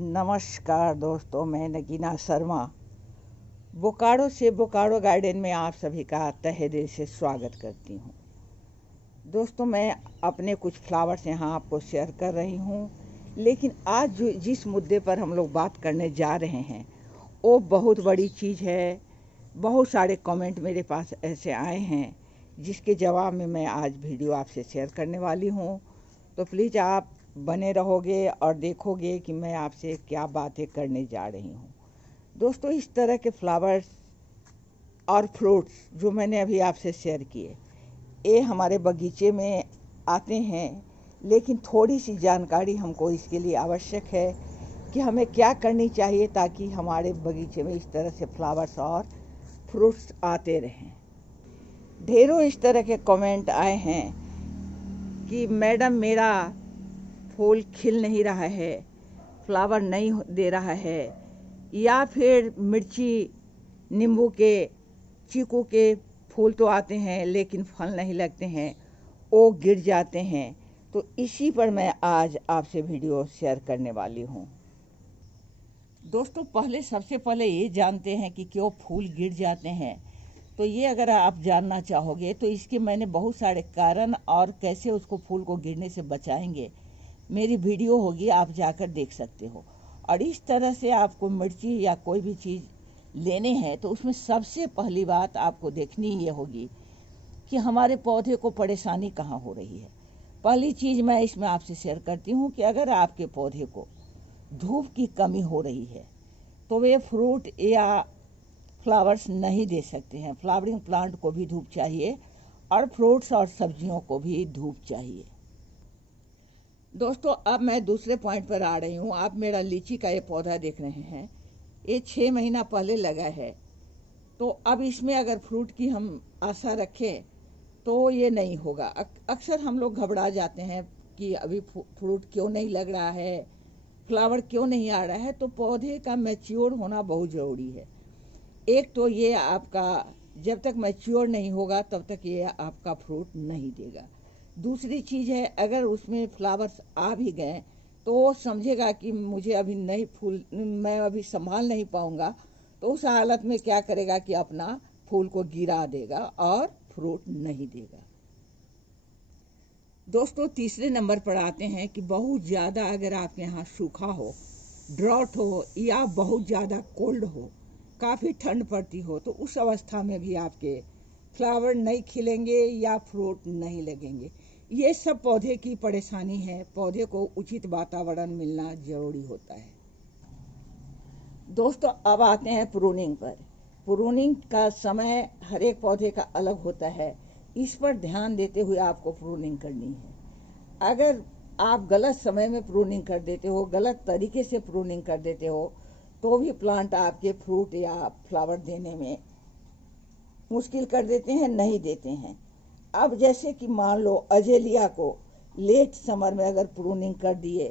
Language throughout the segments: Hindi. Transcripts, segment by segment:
नमस्कार दोस्तों, मैं नगीना शर्मा बोकारो से बोकारो गार्डन में आप सभी का तहे दिल से स्वागत करती हूँ। दोस्तों, मैं अपने कुछ फ्लावर्स यहाँ आपको शेयर कर रही हूँ, लेकिन आज जो जिस मुद्दे पर हम लोग बात करने जा रहे हैं वो बहुत बड़ी चीज़ है। बहुत सारे कमेंट मेरे पास ऐसे आए हैं जिसके जवाब में मैं आज वीडियो आपसे शेयर करने वाली हूँ। तो प्लीज़ आप बने रहोगे और देखोगे कि मैं आपसे क्या बातें करने जा रही हूँ। दोस्तों, इस तरह के फ्लावर्स और फ्रूट्स जो मैंने अभी आपसे शेयर किए, ये हमारे बगीचे में आते हैं, लेकिन थोड़ी सी जानकारी हमको इसके लिए आवश्यक है कि हमें क्या करनी चाहिए ताकि हमारे बगीचे में इस तरह से फ्लावर्स और फ्रूट्स आते रहें। ढेरों इस तरह के कमेंट आए हैं कि मैडम मेरा फूल खिल नहीं रहा है, फ्लावर नहीं दे रहा है, या फिर मिर्ची, नींबू के, चीकू के फूल तो आते हैं लेकिन फल नहीं लगते हैं, वो गिर जाते हैं। तो इसी पर मैं आज आपसे वीडियो शेयर करने वाली हूँ। दोस्तों, सबसे पहले ये जानते हैं कि क्यों फूल गिर जाते हैं। तो ये अगर आप जानना चाहोगे तो इसके मैंने बहुत सारे कारण और कैसे उसको फूल को गिरने से बचाएंगे, मेरी वीडियो होगी, आप जाकर देख सकते हो। और इस तरह से आपको मिर्ची या कोई भी चीज़ लेने हैं तो उसमें सबसे पहली बात आपको देखनी ये होगी कि हमारे पौधे को परेशानी कहाँ हो रही है। पहली चीज़ मैं इसमें आपसे शेयर करती हूँ कि अगर आपके पौधे को धूप की कमी हो रही है तो वे फ्रूट या फ्लावर्स नहीं दे सकते हैं। फ्लावरिंग प्लांट को भी धूप चाहिए और फ्रूट्स और सब्जियों को भी धूप चाहिए। दोस्तों, अब मैं दूसरे पॉइंट पर आ रही हूँ। आप मेरा लीची का ये पौधा देख रहे हैं, ये 6 महीना पहले लगा है। तो अब इसमें अगर फ्रूट की हम आशा रखें तो ये नहीं होगा। अक्सर हम लोग घबरा जाते हैं कि अभी फ्रूट क्यों नहीं लग रहा है, फ्लावर क्यों नहीं आ रहा है। तो पौधे का मैच्योर होना बहुत ज़रूरी है। एक तो ये आपका जब तक मैच्योर नहीं होगा तब तक ये आपका फ्रूट नहीं देगा। दूसरी चीज़ है, अगर उसमें फ्लावर्स आ भी गए तो वो समझेगा कि मुझे अभी नहीं फूल, मैं अभी संभाल नहीं पाऊंगा। तो उस हालत में क्या करेगा कि अपना फूल को गिरा देगा और फ्रूट नहीं देगा। दोस्तों, तीसरे नंबर पर आते हैं कि बहुत ज़्यादा अगर आपके यहाँ सूखा हो, ड्रॉट हो या बहुत ज़्यादा कोल्ड हो, काफ़ी ठंड पड़ती हो, तो उस अवस्था में भी आपके फ्लावर नहीं खिलेंगे या फ्रूट नहीं लगेंगे। ये सब पौधे की परेशानी है। पौधे को उचित वातावरण मिलना ज़रूरी होता है। दोस्तों, अब आते हैं प्रूनिंग पर। प्रूनिंग का समय हर एक पौधे का अलग होता है, इस पर ध्यान देते हुए आपको प्रूनिंग करनी है। अगर आप गलत समय में प्रूनिंग कर देते हो, गलत तरीके से प्रूनिंग कर देते हो, तो भी प्लांट आपके फ्रूट या फ्लावर देने में मुश्किल कर देते हैं, नहीं देते हैं। अब जैसे कि मान लो अजेलिया को लेट समर में अगर प्रूनिंग कर दिए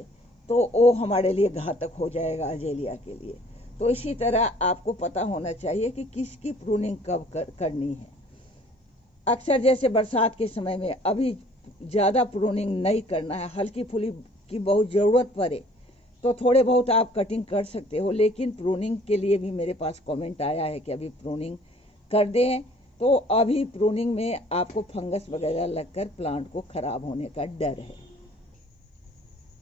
तो वो हमारे लिए घातक हो जाएगा अजेलिया के लिए। तो इसी तरह आपको पता होना चाहिए कि किसकी प्रूनिंग कब करनी है। अक्सर जैसे बरसात के समय में अभी ज़्यादा प्रूनिंग नहीं करना है, हल्की फुल्की की बहुत ज़रूरत पड़े तो थोड़े बहुत आप कटिंग कर सकते हो। लेकिन प्रूनिंग के लिए भी मेरे पास कमेंट आया है कि अभी प्रूनिंग कर दें, तो अभी प्रूनिंग में आपको फंगस वगैरह लगकर प्लांट को ख़राब होने का डर है।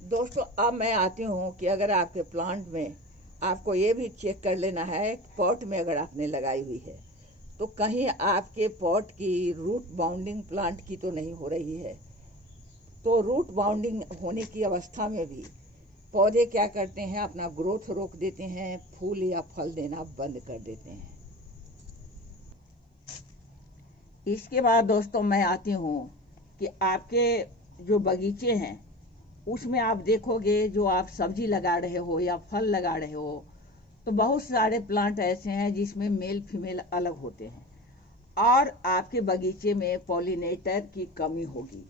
दोस्तों, अब मैं आती हूँ कि अगर आपके प्लांट में आपको ये भी चेक कर लेना है, पॉट में अगर आपने लगाई हुई है तो कहीं आपके पॉट की रूट बाउंडिंग प्लांट की तो नहीं हो रही है। तो रूट बाउंडिंग होने की अवस्था में भी पौधे क्या करते हैं, अपना ग्रोथ रोक देते हैं, फूल या फल देना बंद कर देते हैं। इसके बाद दोस्तों मैं आती हूँ कि आपके जो बगीचे हैं उसमें आप देखोगे, जो आप सब्जी लगा रहे हो या फल लगा रहे हो, तो बहुत सारे प्लांट ऐसे हैं जिसमें मेल फीमेल अलग होते हैं और आपके बगीचे में पॉलिनेटर की कमी होगी।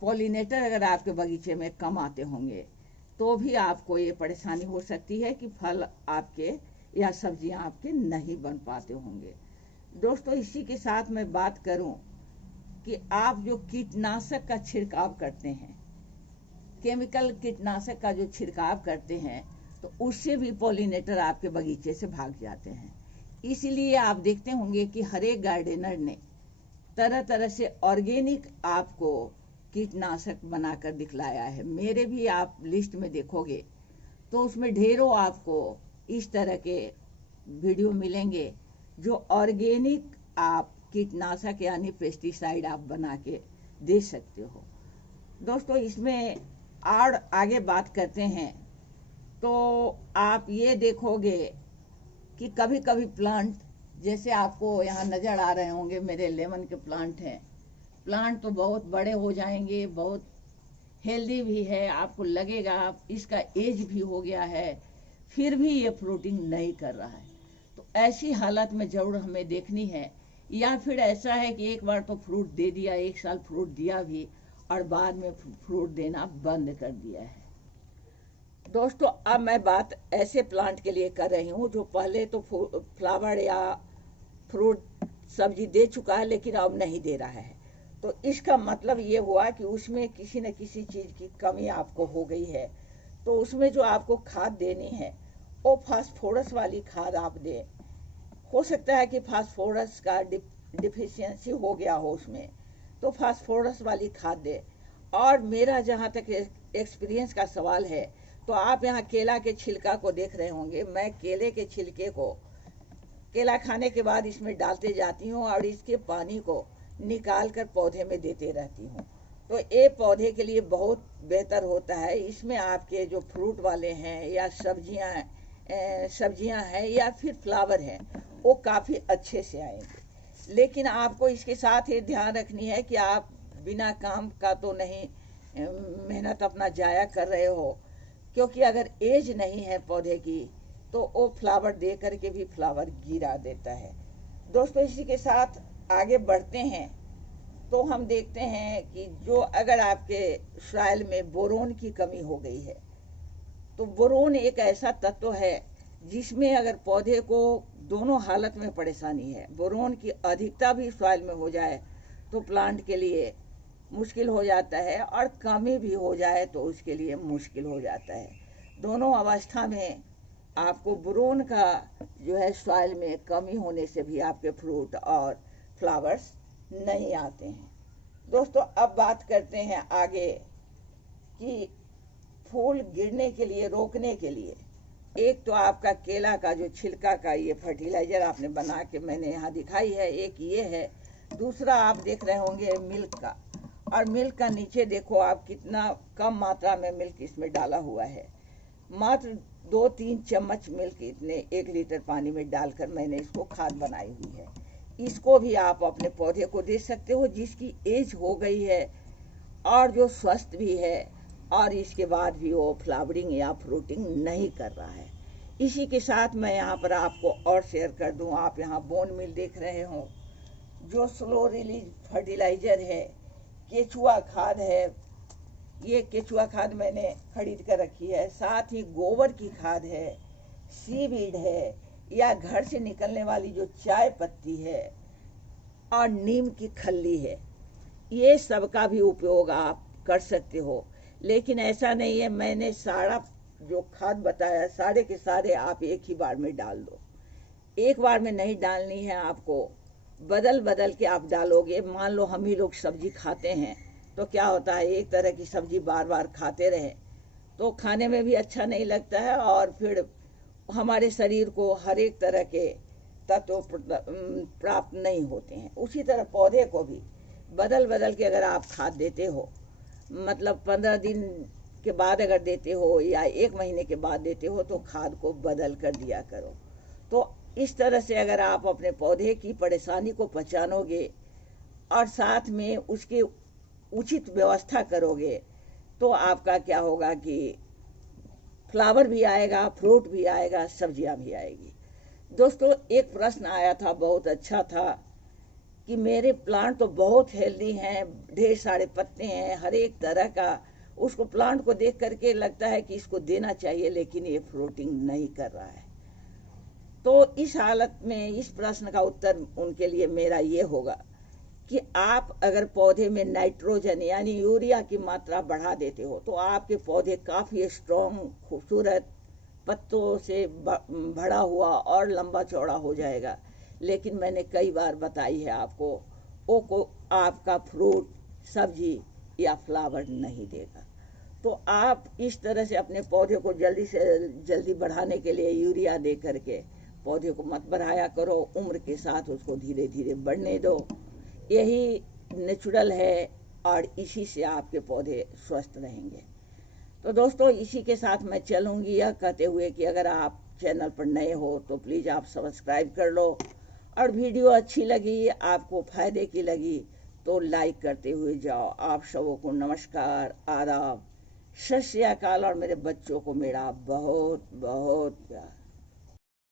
पॉलिनेटर अगर आपके बगीचे में कम आते होंगे तो भी आपको ये परेशानी हो सकती है कि फल आपके या सब्जियां आपके नहीं बन पाते होंगे। दोस्तों, इसी के साथ मैं बात करूं कि आप जो कीटनाशक का छिड़काव करते हैं, केमिकल कीटनाशक का जो छिड़काव करते हैं, तो उससे भी पॉलिनेटर आपके बगीचे से भाग जाते हैं। इसलिए आप देखते होंगे कि हर एक गार्डनर ने तरह तरह से ऑर्गेनिक आपको कीटनाशक बनाकर दिखलाया है। मेरे भी आप लिस्ट में देखोगे तो उसमें ढेरों आपको इस तरह के वीडियो मिलेंगे जो ऑर्गेनिक आप कीटनाशक यानी पेस्टिसाइड आप बना के दे सकते हो। दोस्तों, इसमें और आगे बात करते हैं तो आप ये देखोगे कि कभी कभी प्लांट, जैसे आपको यहाँ नज़र आ रहे होंगे मेरे लेमन के प्लांट हैं। प्लांट तो बहुत बड़े हो जाएंगे, बहुत हेल्दी भी है, आपको लगेगा इसका एज भी हो गया है, फिर भी ये फ्रूटिंग नहीं कर रहा है। तो ऐसी हालत में जरूर हमें देखनी है, या फिर ऐसा है कि एक बार तो फ्रूट दे दिया, एक साल फ्रूट दिया भी और बाद में फ्रूट देना बंद कर दिया है। दोस्तों, अब मैं बात ऐसे प्लांट के लिए कर रही हूँ जो पहले तो फ्लावर या फ्रूट सब्जी दे चुका है लेकिन अब नहीं दे रहा है। तो इसका मतलब ये हुआ कि उसमें किसी न किसी चीज़ की कमी आपको हो गई है। तो उसमें जो आपको खाद देनी है वो फास्फोरस वाली खाद आप दें। हो सकता है कि फास्फोरस का डिफिशियंसी हो गया हो उसमें, तो फास्फोरस वाली खाद दे। और मेरा जहाँ तक एक्सपीरियंस का सवाल है, तो आप यहाँ केला के छिलका को देख रहे होंगे। मैं केले के छिलके को केला खाने के बाद इसमें डालते जाती हूँ और इसके पानी को निकाल कर पौधे में देते रहती हूँ। तो ये पौधे के लिए बहुत बेहतर होता है। इसमें आपके जो फ्रूट वाले हैं या सब्जियां हैं या फिर फ्लावर हैं, वो काफ़ी अच्छे से आएंगे। लेकिन आपको इसके साथ ये ध्यान रखनी है कि आप बिना काम का तो नहीं मेहनत अपना जाया कर रहे हो, क्योंकि अगर एज नहीं है पौधे की तो वो फ्लावर दे करके भी फ्लावर गिरा देता है। दोस्तों, इसी के साथ आगे बढ़ते हैं तो हम देखते हैं कि जो अगर आपके सॉइल में बोरोन की कमी हो गई है, तो बोरोन एक ऐसा तत्व है जिसमें अगर पौधे को दोनों हालत में परेशानी है, बोरोन की अधिकता भी सॉइल में हो जाए तो प्लांट के लिए मुश्किल हो जाता है, और कमी भी हो जाए तो उसके लिए मुश्किल हो जाता है। दोनों अवस्था में आपको बोरोन का जो है सॉइल में कमी होने से भी आपके फ्रूट और फ्लावर्स नहीं आते हैं। दोस्तों, अब बात करते हैं आगे कि फूल गिरने के लिए रोकने के लिए एक तो आपका केला का जो छिलका का ये फर्टिलाइजर आपने बना के मैंने यहाँ दिखाई है, एक ये है। दूसरा आप देख रहे होंगे मिल्क का, और मिल्क का नीचे देखो आप कितना कम मात्रा में मिल्क इसमें डाला हुआ है। मात्र 2-3 चम्मच मिल्क इतने 1 लीटर पानी में डालकर मैंने इसको खाद बनाई हुई है। इसको भी आप अपने पौधे को दे सकते हो जिसकी एज हो गई है और जो स्वस्थ भी है, और इसके बाद भी वो फ्लावरिंग या फ्रूटिंग नहीं कर रहा है। इसी के साथ मैं यहाँ पर आपको और शेयर कर दूँ, आप यहाँ बोन मिल देख रहे हो जो स्लो रिलीज फर्टिलाइजर है, केचुआ खाद है। ये केचुआ खाद मैंने खरीद कर रखी है। साथ ही गोबर की खाद है, सीवीड है, या घर से निकलने वाली जो चाय पत्ती है, और नीम की खल्ली है। ये सब का भी उपयोग आप कर सकते हो। लेकिन ऐसा नहीं है मैंने सारा जो खाद बताया सारे के सारे आप एक ही बार में डाल दो। एक बार में नहीं डालनी है, आपको बदल बदल के आप डालोगे। मान लो हम ही लोग सब्जी खाते हैं तो क्या होता है, एक तरह की सब्जी बार बार खाते रहे तो खाने में भी अच्छा नहीं लगता है, और फिर हमारे शरीर को हर एक तरह के तत्व प्राप्त नहीं होते हैं। उसी तरह पौधे को भी बदल बदल के अगर आप खाद देते हो, मतलब 15 दिन के बाद अगर देते हो या 1 महीने के बाद देते हो, तो खाद को बदल कर दिया करो। तो इस तरह से अगर आप अपने पौधे की परेशानी को पहचानोगे और साथ में उसके उचित व्यवस्था करोगे, तो आपका क्या होगा कि फ्लावर भी आएगा, फ्रूट भी आएगा, सब्जियां भी आएगी। दोस्तों, एक प्रश्न आया था, बहुत अच्छा था कि मेरे प्लांट तो बहुत हेल्दी हैं, ढेर सारे पत्ते हैं, हर एक तरह का, उसको प्लांट को देख करके लगता है कि इसको देना चाहिए, लेकिन ये फ्रूटिंग नहीं कर रहा है। तो इस हालत में इस प्रश्न का उत्तर उनके लिए मेरा ये होगा कि आप अगर पौधे में नाइट्रोजन यानी यूरिया की मात्रा बढ़ा देते हो, तो आपके पौधे काफ़ी स्ट्रॉन्ग, खूबसूरत, पत्तों से भरा हुआ और लंबा चौड़ा हो जाएगा। लेकिन मैंने कई बार बताई है आपको, वो को आपका फ्रूट, सब्जी या फ्लावर नहीं देगा। तो आप इस तरह से अपने पौधे को जल्दी से जल्दी बढ़ाने के लिए यूरिया दे करके पौधे को मत बढ़ाया करो, उम्र के साथ उसको धीरे धीरे बढ़ने दो। यही नेचुरल है और इसी से आपके पौधे स्वस्थ रहेंगे। तो दोस्तों, इसी के साथ मैं चलूँगी, यह कहते हुए कि अगर आप चैनल पर नए हो तो प्लीज़ आप सब्सक्राइब कर लो, और वीडियो अच्छी लगी, आपको फ़ायदे की लगी तो लाइक करते हुए जाओ। आप सबों को नमस्कार, आदाब, सत श्री अकाल, और मेरे बच्चों को मेरा बहुत बहुत प्यार।